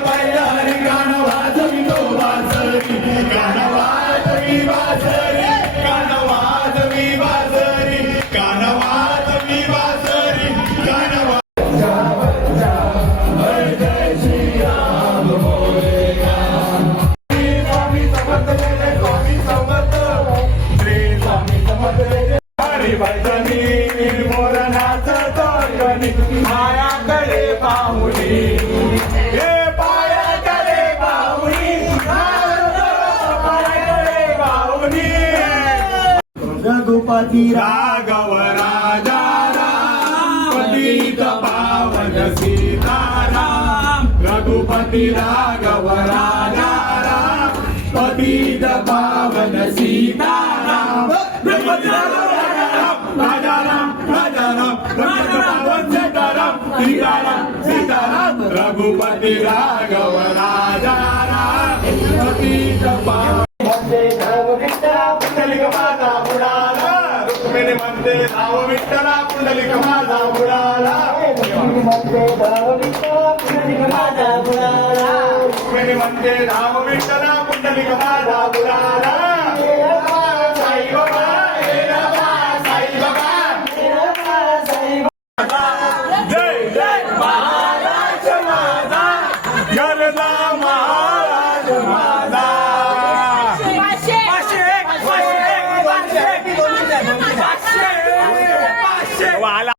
हरी गाणं वाजवितो वाजरी गाणं वाजवी वाजरी गाणं वाजवी वाजरी गाणं वाजवी वाजरी गाणं जय श्री राम बोलेगा स्वामी समर्थ बोले स्वामी समर्थ श्री स्वामी समर्थ हरी भजनी मोरनाथ तोरणी मायाकडे पाहुणी रघुपति राघव राजा राम पतित पावन सीताराम रघुपति राघव राजा राम पतित पावन सीताराम रघुपति राजा राम राजा राम पतित पावन सीताराम सीताराम सीताराम रघुपति राघव राजा राम पतित पावन पुंडलिक माझा बुडाला रुक्मिणी म्हणते धाव विठ्ठला पुंडलिक माझा बुडाला रुक्मिणी म्हणते धाव विठ्ठला पुंडलिक माझा बुडाला रुक्मिणी म्हणते धाव विठ्ठला पुंडलिक माझा बुडाला साई बाबा हे बाबा साई बाबा जय जय महाराज माझा गरजा महाराज माझा वाला